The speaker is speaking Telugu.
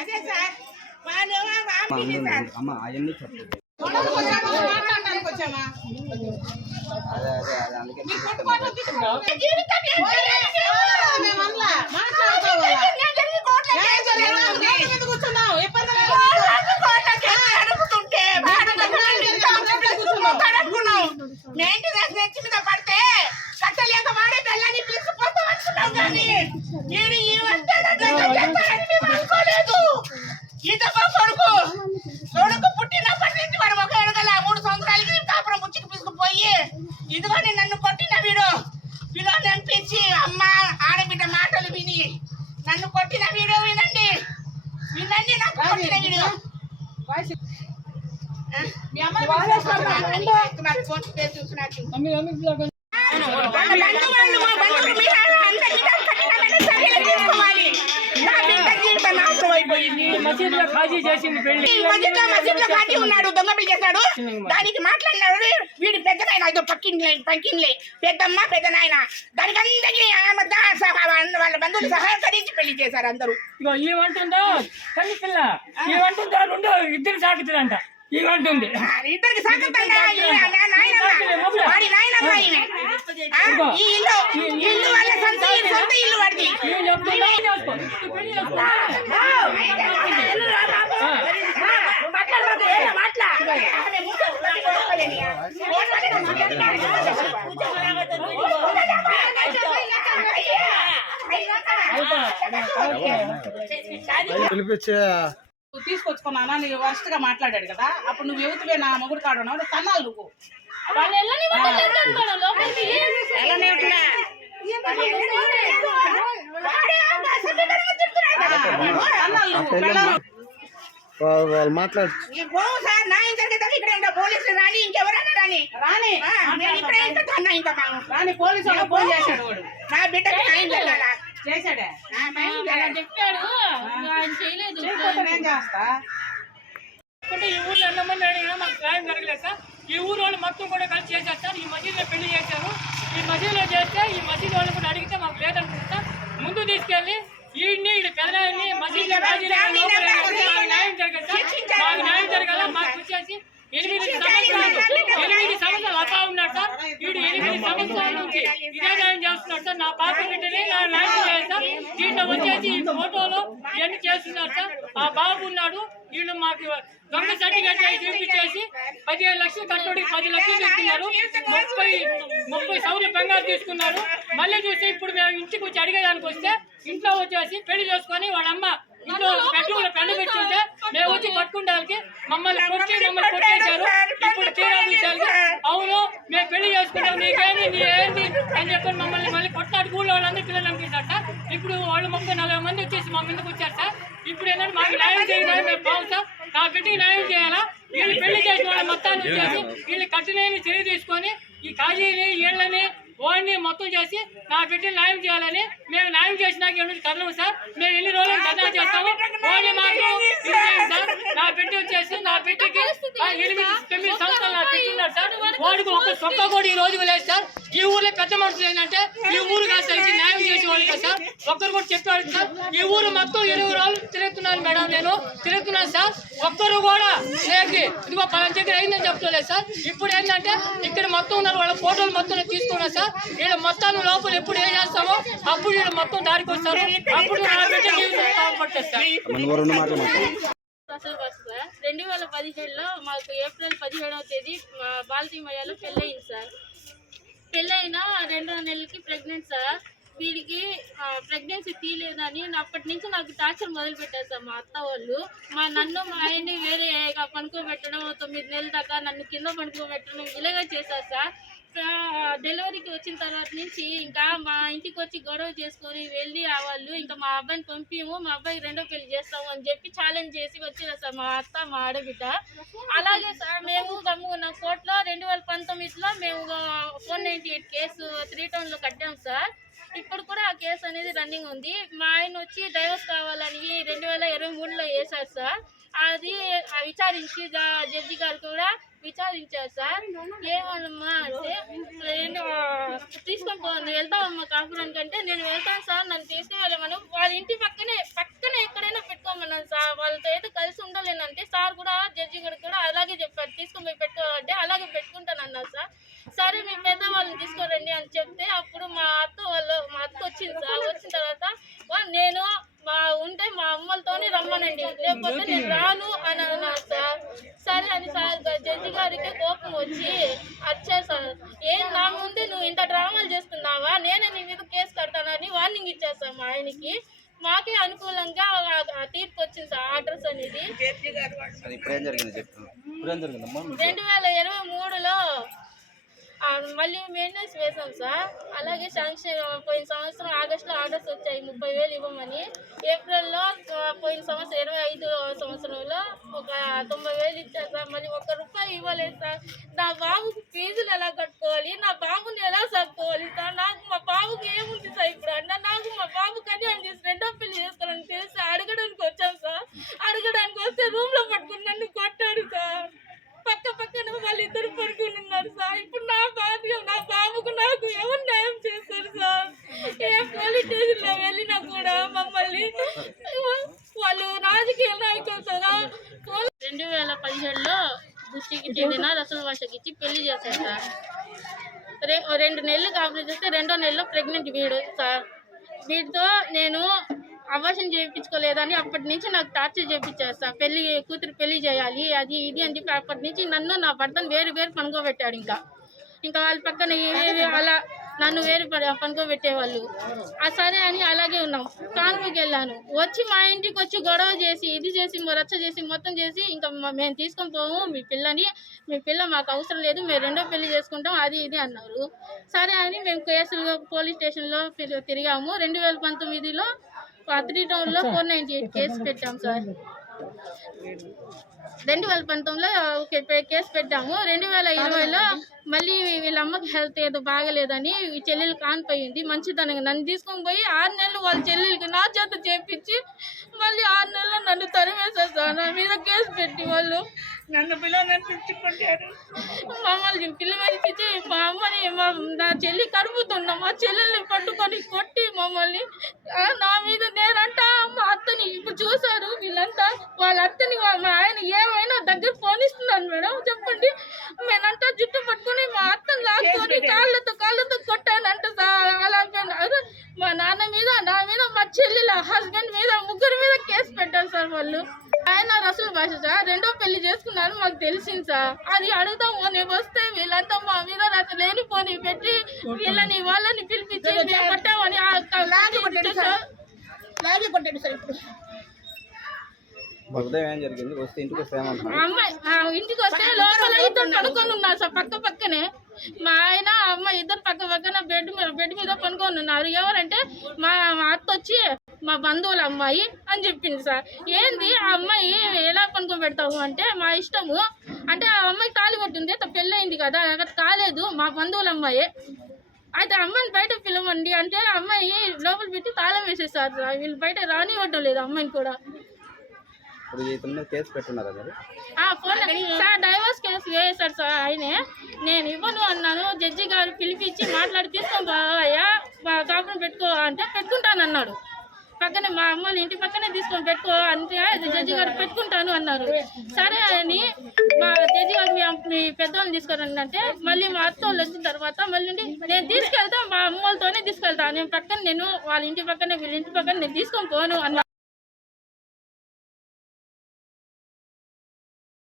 అదే సార్ అమ్మ అవన్నీ చెప్పండి. మెయింటెనెన్స్ నెచ్చి మీద పడితే కట్టలేక వాడే పిల్లని పిలిచిపోతాం అనుకున్నాం కానీ అనుకోలేదు. ఈతపా కొడుకు పుట్టినప్పటి నుంచి వాడు ఒక ఎడగల 3 సంవత్సరాలకి కాపురం ముచ్చికి తీసుకుపోయి ఇదిగోని నన్ను కొట్టిన వీడు పిల్లలు అనిపించి అమ్మ ఆడబిడ్డ మాటలు విని నన్ను కొట్టిన వీడియో వినండి నాకు కొట్టిన వీడియో ఉన్నాడు దొంగ బిల్ చేశాడు. దానికి మాట్లాడినాడు వీడు పెద్దనాయన ఇదో పక్కింలే పెద్దమ్మ పెద్ద నాయన దానికి అందరికీ వాళ్ళ బంధువులు సహకరించి పెళ్లి చేశారు అందరూ. ఏమంటుందో తల్లి పిల్ల ఏమంటుందో 2 ఇద్దరు సాగుతుందంట. ఇవ్వంటుంది ఇద్దరికి సాగుతుందా వాడి నాయనమ్మ ఈ ఇల్లు వాళ్ళ సొంత ఇల్లు వాడిది. తీసుకొచ్చుకున్నానా నీ వర్స్ట్ గా మాట్లాడాడు కదా అప్పుడు నువ్వు యువతవే నా మొగుడు కాడున్నావు తన్నాలు నువ్వు వాళ్ళు మాట్లాడు పోలీసులు రాని ఇంకెవరైనా రాని రాని పోలీసు ఫోన్ చేశాడు వాడు నా బిడ్డకి న్యాయం జరగాల చేశాడే చెప్పాడు ఆయన చేయలేదు. ఏం చేస్తా ఈ ఊర్లో ఎంతమంది అడిగినా మాకు న్యాయం జరగలేదు సార్. ఈ ఊరు వాళ్ళు మొత్తం కూడా కలిసి చేశారు సార్. ఈ మసీదులో పెళ్లి చేశారు. ఈ మసీదులో చేస్తే ఈ మసీదు వాళ్ళు కూడా అడిగితే మాకు లేదనుకుంటా ముందు తీసుకెళ్ళి వీడిని పెదనాయన్ని మసీదులో న్యాయం జరగదు సార్. మాకు న్యాయం జరగాల. మాకు వచ్చేసి 8 సంవత్సరాలు అబ్బా ఉన్నాడు సార్. వీడు 8 సంవత్సరాల నుంచి ఇదే న్యాయం చేస్తున్నాడు సార్. నా పాప బిడ్డని న్యాయం చేయాలి సార్. దీంట్లో వచ్చేసి ఈ ఫోటోలో ఇవన్నీ చేస్తున్నారు సార్. ఆ బాబు ఉన్నాడు. వీళ్ళు మాకు దొంగ సర్టిఫికేట్ చూపించేసి 15 లక్షలు కట్టడికి 10 లక్షలు తీసుకున్నారు. 30 సౌర్య బంగారు తీసుకున్నారు. మళ్ళీ చూస్తే ఇప్పుడు మేము ఇంటికి వచ్చి అడిగేదానికి వస్తే ఇంట్లో వచ్చేసి పెళ్లి చేసుకొని వాళ్ళమ్మ ఇంట్లో పెట్రోల్ పెళ్లి పెట్టుకుంటే మేము వచ్చి పట్టుకుంటానికి మమ్మల్ని కొట్టేశారు. ఇప్పుడు తీరా చూసారు అవును మేము పెళ్లి చేసుకుంటాం నీకేంది నీ ఏంది అని చెప్పి మమ్మల్ని మళ్ళీ కొట్లాడి ఊళ్ళో వాళ్ళందరూ పిల్లలు అనిపించారు సార్. ఇప్పుడు వాళ్ళు 30-40 మంది వచ్చేసి మా ముందుకు వచ్చారు సార్. ఇప్పుడు ఏంటంటే మాకు న్యాయం చేయాలని మేము బాగు సార్. నా బిడ్డకి న్యాయం చేయాలా. వీళ్ళు పెళ్లి చేసిన వాళ్ళ మొత్తాన్ని వచ్చేసి వీళ్ళు కట్టినని చర్య తీసుకొని ఈ కాజీని వీళ్ళని వాడిని మొత్తం చేసి నా బిడ్డని న్యాయం చేయాలని మేము న్యాయం చేసినాక కదలము సార్. మేము ఎన్ని రోజులు ధర్నా చేస్తాము. వాడిని మాత్రం సార్. నా బిడ్డ వచ్చేసి నా బిడ్డకి 8-9 సంవత్సరాలు నా బిడ్డ ఉన్నారు సార్. వాడికి ఒక సొక్క కూడా ఈ రోజు లేదు సార్. ఈ ఊర్లో పెద్ద మనుషులు ఏంటంటే ఈ ఊరు కాదు సార్ న్యాయం చేసేవాళ్ళు కదా సార్. ఒక్కరు కూడా చెప్పాడు సార్. ఈ ఊరు మొత్తం 20 రోజులు తిరుగుతున్నాను మేడం నేను తిరుగుతున్నాను సార్. ఒక్కరు కూడా లేకి ఇదిగో 10 దగ్గర అయిందని చెప్తలేదు సార్. ఇప్పుడు ఏంటంటే ఇక్కడ మొత్తం ఉన్నారు వాళ్ళ ఫోటోలు మొత్తం తీసుకున్నారు సార్. వీళ్ళ మొత్తాన్ని లోపల ఎప్పుడు ఏం చేస్తామో అప్పుడు వీళ్ళు మొత్తం దారికి వస్తారు. అప్పుడు 2017లో మాకు ఏప్రిల్ 17వ తేదీ బాలతీమయ్యలో పెళ్ళయింది సార్. పెళ్ళైన 2వ నెలకి ప్రెగ్నెంట్ సార్. వీడికి ప్రెగ్నెన్సీ తీయలేదని అప్పటి నుంచి నాకు టార్చర్ మొదలు పెట్టారు సార్ మా అత్త వాళ్ళు. నన్ను మా ఆయన్ని వేరే పనుకోబెట్టడం 9 నెలల దాకా నన్ను కింద పనుకోబెట్టడం ఇలాగే చేశారు సార్. డెలివరీకి వచ్చిన తర్వాత నుంచి ఇంకా మా ఇంటికి వచ్చి గొడవ చేసుకొని వెళ్ళి వాళ్ళు ఇంకా మా అబ్బాయిని పంపిము మా అబ్బాయికి 2వ పెళ్లి చేస్తాము అని చెప్పి ఛాలెంజ్ చేసి వచ్చినా సార్ మా అత్త మా ఆడబిడ్డ. అలాగే సార్ మేము గమ్ముకున్న కోర్టులో 2019లో మేము 498 కేసు 3 టౌన్లో కట్టాము సార్. ఇప్పుడు కూడా ఆ కేసు అనేది రన్నింగ్ ఉంది. మా ఆయన వచ్చి డైవర్స్ కావాలని 2023లో వేశారు సార్. అది విచారించి జడ్జి గారు కూడా విచారించారు సార్. ఏమమ్మా అంటే తీసుకొని నువ్వు వెళ్తావమ్మా కాపురానికి అంటే నేను వెళ్తాను సార్, నన్ను తీసుకువెళ్ళమను. వాళ్ళ ఇంటి పక్కనే ఎక్కడైనా పెట్టుకోమన్నాను సార్. వాళ్ళతో అయితే కలిసి ఉండలేనంటే సార్ కూడా జడ్జి కూడా అలాగే చెప్పారు, తీసుకొని పోయి పెట్టుకోవాలంటే అలాగే పెట్టుకుంటాను అన్నారు సార్. సరే మీ పెద్దవాళ్ళని తీసుకోరండి అని చెప్తే అప్పుడు మా అత్త వచ్చింది సార్. వచ్చిన తర్వాత నేను ఉంటే మా అమ్మలతోనే రమ్మనండి, లేకపోతే నేను రాను అని అన్నారు సార్. సరే అని సార్ జడ్జి గారికి కోపం వచ్చి వచ్చారు సార్. ఏం నా ముందే నువ్వు ఇంత డ్రామాలు చేస్తున్నావా, నేనే నీ మీద కేసు కడతానని వార్నింగ్ ఇచ్చారు సార్ మా ఆయనకి. మాకే అనుకూలంగా తీర్పు వచ్చింది సార్, ఆర్డర్స్ అనేది. 2023లో మళ్ళీ మెయింటెనెన్స్ వేసాం సార్. అలాగే శాంక్షన్ పోయిన సంవత్సరం ఆగస్టులో ఆర్డర్స్ వచ్చాయి 30,000 ఇవ్వమని. ఏప్రిల్లో పోయిన సంవత్సరం 25వ సంవత్సరంలో ఒక 90,000 ఇచ్చారు సార్. మళ్ళీ ₹1 ఇవ్వలేదు సార్. నా బాబుకి ఫీజులు ఎలా కట్టుకోవాలి, నా బాబుని ఎలా చదువుకోవాలి సార్. నాకు మా బాబుకి ఏముంది సార్ ఇప్పుడు అన్న, నాకు మా బాబుకి అన్యాయం చేసి రెండో పెళ్లి చేసుకోవాలని తెలిసి అడగడానికి వచ్చాను సార్. అడగడానికి వస్తే రూమ్లో పట్టుకుని నన్ను కొట్టాడు సార్. పక్కన వాళ్ళిద్దరు పడుకుని ఉన్నారు సార్. ఇప్పుడు నా బాబుకు నాకు ఎవరు న్యాయం చేస్తారు సార్? ఏ పోలీస్ స్టేషన్లో వెళ్ళినా కూడా మమ్మల్ని వాళ్ళు రాజకీయ నాయకులు సార్. 2017లో దృష్టికి చెందిన రసల్ భాషకి ఇచ్చి పెళ్లి చేశారు సార్. 2 నెలలు కాపురం చేస్తే 2వ నెలలో ప్రెగ్నెంట్ వీడు సార్. వీటితో నేను అబార్షన్ చేయించుకోలేదని అప్పటి నుంచి నాకు టార్చర్ చేయించారు సార్. కూతురు పెళ్లి చేయాలి అది ఇది అని చెప్పి అప్పటి నుంచి నన్ను నా భర్తను వేరు పనుకోబెట్టాడు. ఇంకా వాళ్ళ పక్కన అలా నన్ను వేరు పనుకోబెట్టేవాళ్ళు. సరే అని అలాగే ఉన్నాం. కాన్పుకి వెళ్ళాను. వచ్చి మా ఇంటికి వచ్చి గొడవ చేసి ఇది చేసి రచ్చ చేసి మొత్తం చేసి ఇంకా మేము తీసుకొని పోము మీ పిల్ల మాకు అవసరం లేదు, మేము రెండో పెళ్లి చేసుకుంటాం అది ఇది అన్నారు. సరే అని మేము కేసులు పోలీస్ స్టేషన్లో తిరిగాము. 2019లో 3 టౌన్లో 498 కేసు పెట్టాము సార్. 2019లో కేసు పెట్టాము. 2020లో మళ్ళీ వీళ్ళ అమ్మకి హెల్త్ ఏదో బాగలేదని ఈ చెల్లెలు కానిపోయింది. మంచితనంగా నన్ను తీసుకొని పోయి 6 నెలలు వాళ్ళ చెల్లెలకి నా చేత చేపించి మళ్ళీ 6 నెలలు నన్ను తరిమేశారు సార్. నా మీద కేసు పెట్టి వాళ్ళు మమ్మల్ని పిల్లమనిపించి మా అమ్మని నా చెల్లి కరుపుతున్నాం, మా చెల్లెల్ని పట్టుకొని కొట్టి మమ్మల్ని నా మీద నేనంట మా అత్తని ఇప్పుడు చూసారు వీళ్ళంతా. వాళ్ళ అత్తని మా ఆయన ఏమైనా దగ్గర పోనిస్తున్నాను మేడం చెప్పండి. నేనంతా జుట్టు పట్టుకుని మా అత్తని లాక్కొని కాళ్ళతో కొట్టానంట సార్. అలా మా నాన్న మీద నా మీద మా చెల్లెల హస్బెండ్ మీద 3 మీద కేసు పెట్టారు సార్ వాళ్ళు. ఆయన రసల్ భాష సార్. రెండో పెళ్లి చేసుకున్నారు మాకు తెలిసింది సార్. అది అడుగుతాము నేను వస్తే వీళ్ళంతా మా మీద లేనిపోని పెట్టి వాళ్ళని పిలిపించి మేము కొట్టామని కొట్టాడు సార్. ఇప్పుడు అమ్మాయి ఇంటికి వస్తే లోపల ఇద్దరు పనుకొని ఉన్నారు సార్ పక్కనే. మా ఆయన అమ్మాయి ఇద్దరు పక్కన బెడ్ మీద పనుకొని ఉన్నారు. ఎవరంటే మా అత్త వచ్చి మా బంధువుల అమ్మాయి అని చెప్పింది సార్. ఏంది ఆ అమ్మాయి ఎలా పనుకొని పెడతావు అంటే మా ఇష్టము అంటే ఆ అమ్మాయి తాళి కొట్టింది పెళ్ళయింది కదా కాలేదు మా బంధువుల అమ్మాయి. అయితే అమ్మాయిని బయట పిలవండి అంటే అమ్మాయి లోపల పెట్టి తాళం వేసేసారు సార్. వీళ్ళు బయట రానివ్వడం లేదు అమ్మాయిని కూడా. సార్ డైవర్స్ కేసు వేసాడు సార్ ఆయనే. నేను ఇవ్వను అన్నాను. జడ్జి గారు పిలిపించి మాట్లాడి తీసుకొని బావయ్యా కాపురం పెట్టుకో అంటే పెట్టుకుంటానన్నాడు. పక్కనే మా అమ్మని ఇంటి పక్కనే తీసుకొని పెట్టుకో అంటే జడ్జి గారు పెట్టుకుంటాను అన్నారు. సరే అని మా జడ్జి గారు మీ పెద్దవాళ్ళని తీసుకురండి అంటే మళ్ళీ మా అత్త వాళ్ళు వచ్చిన తర్వాత మళ్ళీ నేను తీసుకెళ్తా మా అమ్మ వాళ్ళతోనే తీసుకెళ్తాను. నేను వాళ్ళ ఇంటి పక్కనే వీళ్ళ ఇంటి పక్కన నేను తీసుకొని పోను అన్నా.